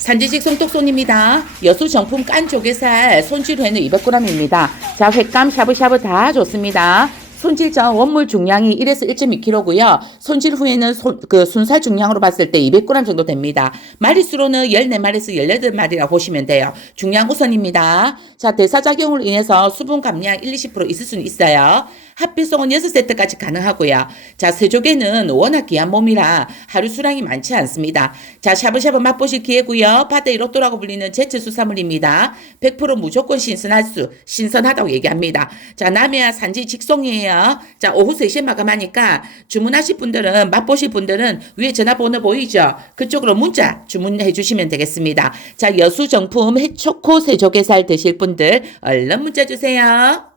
산지식 송톡손입니다. 여수 정품 깐 조개살 손질회는 200g입니다. 자, 횟감 샤브샤브 다 좋습니다. 손질 전 원물 중량이 1에서 1.2kg고요. 손질 후에는 손, 그 순살 중량으로 봤을 때 200g 정도 됩니다. 마리수로는 14마리에서 18마리라고 보시면 돼요. 중량 우선입니다. 자, 대사작용으로 인해서 수분 감량 1, 20% 있을 수는 있어요. 핫비송은 6세트까지 가능하고요. 자, 새조개는 워낙 귀한 몸이라 하루 수량이 많지 않습니다. 자, 샤브샤브 맛보실 기회고요. 바다의 로또라고 불리는 제철 수산물입니다. 100% 무조건 신선할 수, 신선하다고 얘기합니다. 자, 남해안 산지 직송이에요. 자, 오후 3시에 마감하니까 주문하실 분들은, 맛보실 분들은 위에 전화번호 보이죠? 그쪽으로 문자 주문해 주시면 되겠습니다. 자, 여수 정품 해초코 새조개살 드실 분들 얼른 문자 주세요.